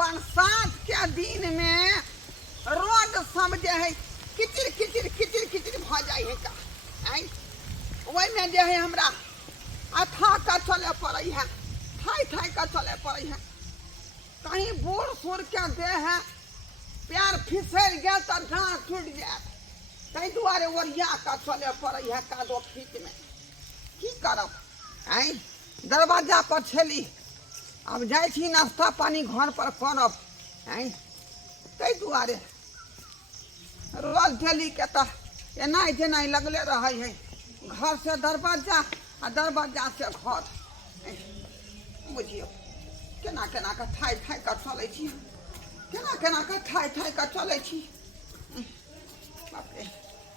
बरसात के दिन में रोड सब जे है किचिर किचिर किचिर किचिर भ जाए है का वही में जे है हमरा अथा का चले पड़े है थाई थाई का चले पड़े है कहीं बूढ़ सूढ़ के दे है पैर फिसल गया तो डांड टूट जाए कहीं दुआरे ओरिया का चले पड़े है कादो खींच में की करब दरवाजा पर छली अब जाए छी नाश्ता पानी घर पर करब कई दुआरे रोज डेली के तो एना जेना लगले रहे है घर से दरवाजा आ दरवाजा से घर बुझियो केना केना के थाई थाई के चले छी केना केना के थाई थाई के चले छी बाप रे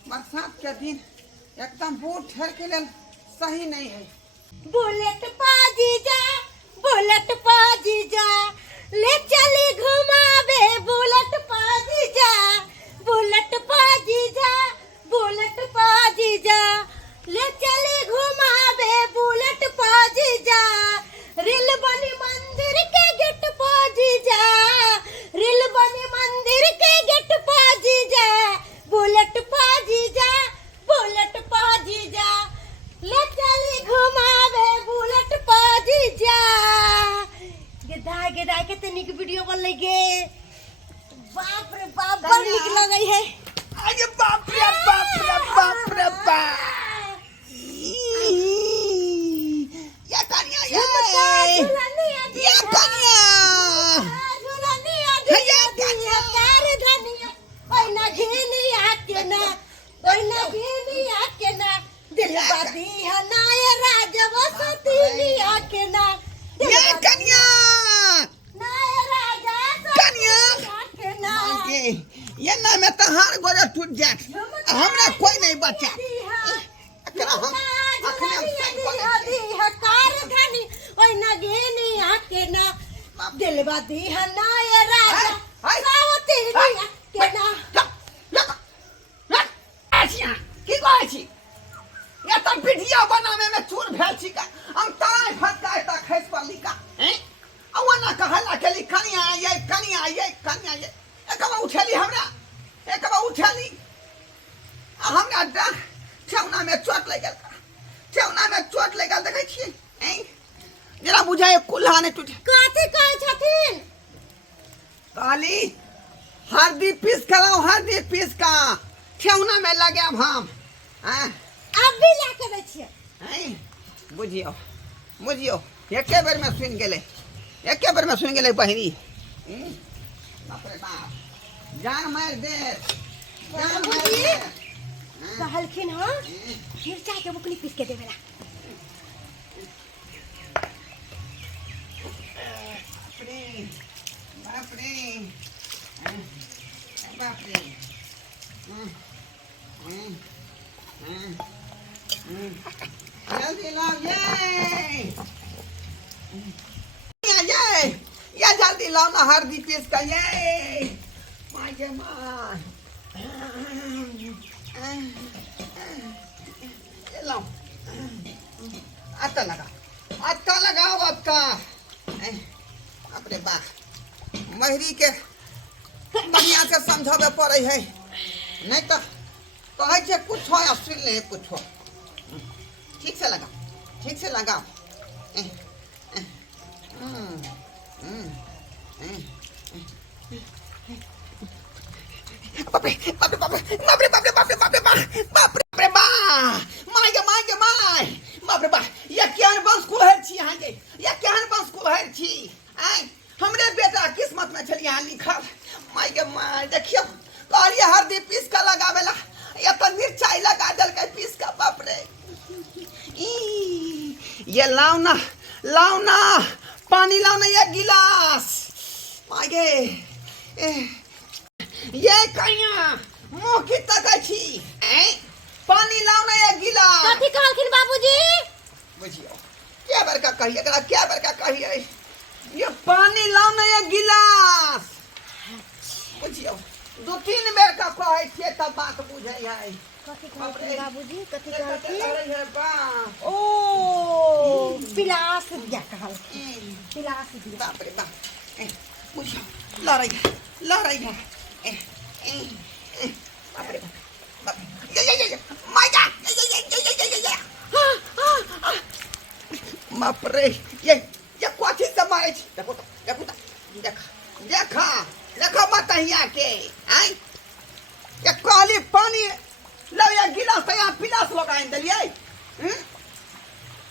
बरसात के दिन एकदम बूढ़ ठहर के लेल सही नहीं है बुलेट पाजी जा बुलेट पाजी जा ले चली घुमावे बुलेट पाजी जा बुलेट पाजी जा बुलेट पाजी जा ले चली घुमावे बुलेट पाजी जा रिल बनी मंदिर के गेट पाजी जा रिल बनी मंदिर के गेट पाजी जा बुलेट पाजी जा बुलेट पाजी जा ले चली घुमावे बुलेट पाजी जा गेदा के तनिक वीडियो बन लगे बाप रे बाप बड़ निक लगई है अरे बाप रे बाप रे बाप रे बाप या कन्या या कन्या या कन्या कार धनिया ओइ ना घेनी आके ना ओइ ना घेनी आके ना दिलवा दी हनाय राजवसती लिया के ना या कन्या नाय राजा कन्या के ना ये ना में तहार गोरे टूट जाए हमरा कोई नहीं बचा एकरा हम दी कार धनी ओइ ना घेनी आके ना दिलवा दी हनाय राजा सावती लिया के ना की कहै छी या त वीडियो बनावे में चूर भेल छी का हम ताय फटकाय त खैस पड़ली का हैं अवना कहला के ली कनिया ये एकबा उठेली हमरा एकबा उठेली हमरा ठेवना में चोट लग गेल ठेवना में चोट लग गेल देखै छी हैं जरा बुझाए कुल्हा ने टूटे काथी कहै छथिन काली हल्दी पीस कराओ हल्दी पीस का ठेवना में लगे अब हम हैं अब भी लाके दै छियै बुझियो बुझियो एके बेर में सुन गेले बहिनी बाप रे बाप जान मार दे जान मार दे कहलखिन हां मिर्चा के बुकनी पीस के देवेला बाप रे बाप रे जल्दी लाओ ये जल्दी लाओ ना हल्दी पीस का ये माय माय ये लाओ आटा लगाओ आटा अपने बा महरी के बढ़िया से समझावे पड़े है नहीं तो कहे छे कुछ हो या सुन ले कुछ हो ठीक से लगाओ बाप रे बाप रे बाप रे बाप रे बाप रे बाप रे बाप रे बाप रे माय बाप रे बा ये केहन बंस कुलहर छी अहाँ के ये केहन बंस कुलहर छी हमरे बेटा किस्मत में छली यहाँ लिखल माय के माय देखियो कहलिए हल्दी पीस का लगावेला या तो मिर्चाई लगा दल के पीस का बाप रे ये लाओ ना पानी लाओ ना ये गिलास मागे ये कहिया मुंह की तकै छी पानी लाओ ना ये गिलास कथी कहलखिन बाबूजी बुझियो क्या बार का कहिए ये पानी लाओ ना ये गिलास बुझियो 2-3 बेर का कहै छियै तब बात बुझै है कथी कहलखिन बाबूजी कथी कहलखिन है बा ओ पिलास दिया कहलखिन पिलास दिया बाप रे बाप ला रही है, ला रही है। बाप रे बाप, ये माय गॉड, ये बाप रे, ये कोठी से मारे छी। देखो तो, देखा मत हिया के, आई ये काली पानी लो, ये गिलास यहाँ पिलास लगाइन दलिए।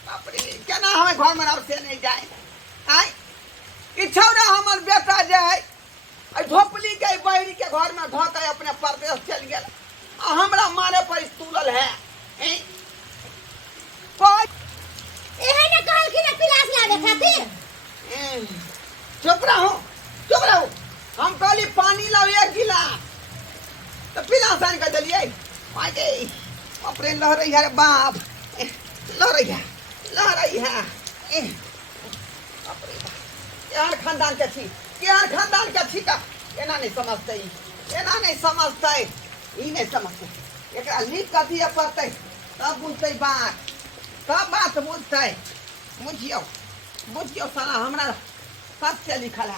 बाप रे, केना हमें घर में से नहीं जाए। आई ई छौरा हमर बेटा जे है झोपली के बहरी के घर में धो के अपने परदेश चल गया, हमरा मारे पर तुलल है। एहे ने कहल कि ना पिलास लावे खातिर। चुप रहो। हम कहली पानी लाओ एक गिलास, तो पिलास आन के दलिए। आगे अपने लह रही है बाप, लह रही है। बाप रे बाप, केहन खानदान के छी का एना नहीं समझते, ई नहीं समझते। एकरा लिख के दिए पड़ते तब बुझते बात बुझते। बुझियो साला हमरा कब से लिखल है,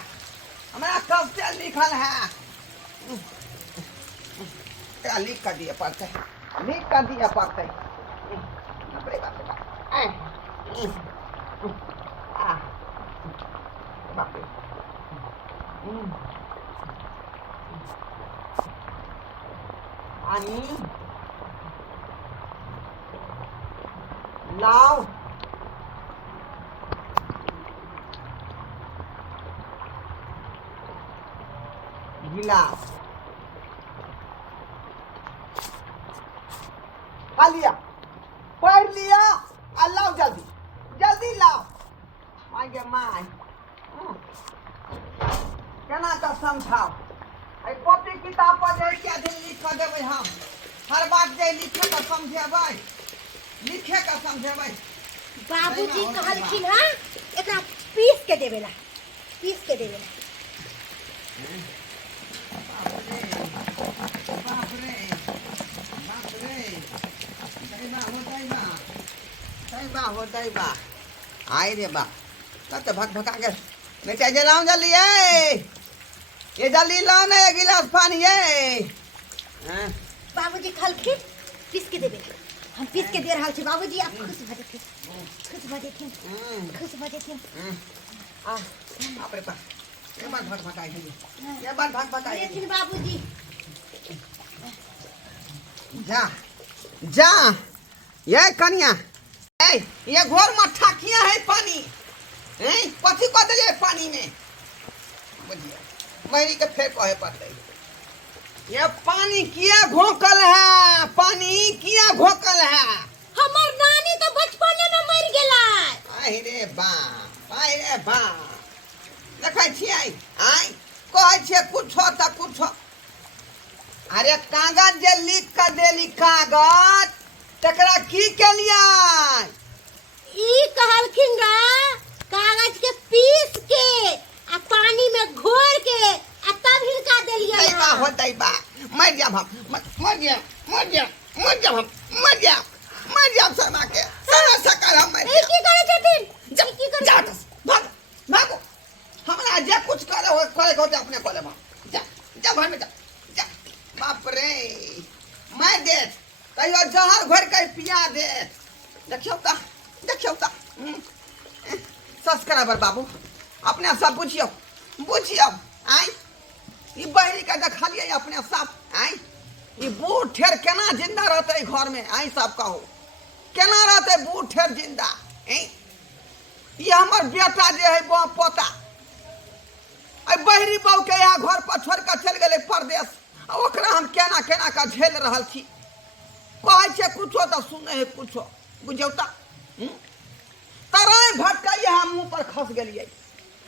एकरा लिख के दिए पड़ते। बाप रे बाप, बाप रे, पानी लाओ, गिलास खा लिया, पढ़ लिया, लाओ जल्दी लाओ। आगे माय केना का समझाओ, कॉपी किताब पर जे क्या दिन लिख कर देवे, हम हर बात जे लिखे का समझेबै। बाबूजी कहलखिन हां एकरा पीस के देवेला। बाप रे, दैबा आई रे बा, कत भगा के बेटा जलाऊं जल्दी ये जल्दी लाओ ना, ये गिलास पानी है। बाबूजी कहलखिन पीस के देवेला। हम पीस के दे रहल छी बाबूजी, आप खुश भ जेथिन। बाप रे बाप, ये बात भटभटाई लेकिन बाबूजी जा ये कनिया, ये घोर में ठाकिया है पानी, कथी कह दिए पानी में, बुझिए मरी के फेर कहे पड़ते। ये पानी किया घोकल है, हमर नानी तो बचपने में मर गेला। आई रे बा, देखै छियै कहै छियै कुछो त कुछो। अरे कागज जे लिख के देली, कागज तकरा की केलियै? ई कहलखिन रा कागज के पीस के आ पानी में घोर के आ तब हिलका देलियै। दैबा मर जाब समा के सारा सकल हम मर की करे छथिन? भागो, हमरा जे कुछ करे हो अपने करे जा घर में जा। बाप रे, मैं देख कहियो जहर घोर के पिया दे। देखियो त सब्सक्राइबर बाबू अपने सब बुझियो। आई ई बहरी के देखलिए अपने सब। आई ई बूढ़ ठेर केना जिंदा रहते घर में? आई सब कहो केना रहते बूढ़ ठेर जिंदा? ये हमर बेटा जे है पोता, बहरी बहू के यहाँ घर पर छोड़ के चल गए परदेश, ओकरा हम केना का झेल रहल छी। कहै छै कुछो तो सुने है कुछो, बुझौ तराई भटकाइए हम मुँह पर खस गलिए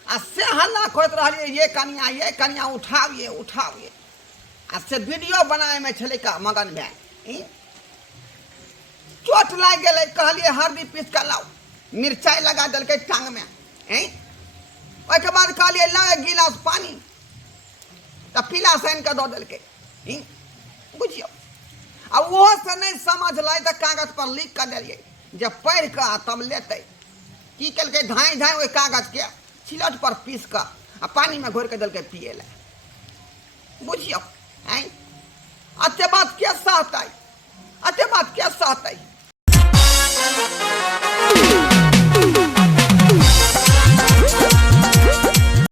आ से हल्ला करत रहिए, ये कनिया उठाविए आ से वीडियो बनाए में छले का मगन में। चोट लाग गए, कहलिए हल्दी पीस के लाओ, मिर्चाई लगा दिलके टांग में। ओके बाद कहलिए लाओ एक गिलास पानी, तो पीला सान के दो दिलके। बुझियो आ वो से नहीं समझ लाई तो कागज पर लिख कर दिलिए, जब पढ़ कर तब लेते की कल के धाई ओहि कागज के छिलट पर पीस कर आ पानी में घोर के दल के पिए ला बुझियो हैं अते बात क्या सहतै अते बात क्या सहतै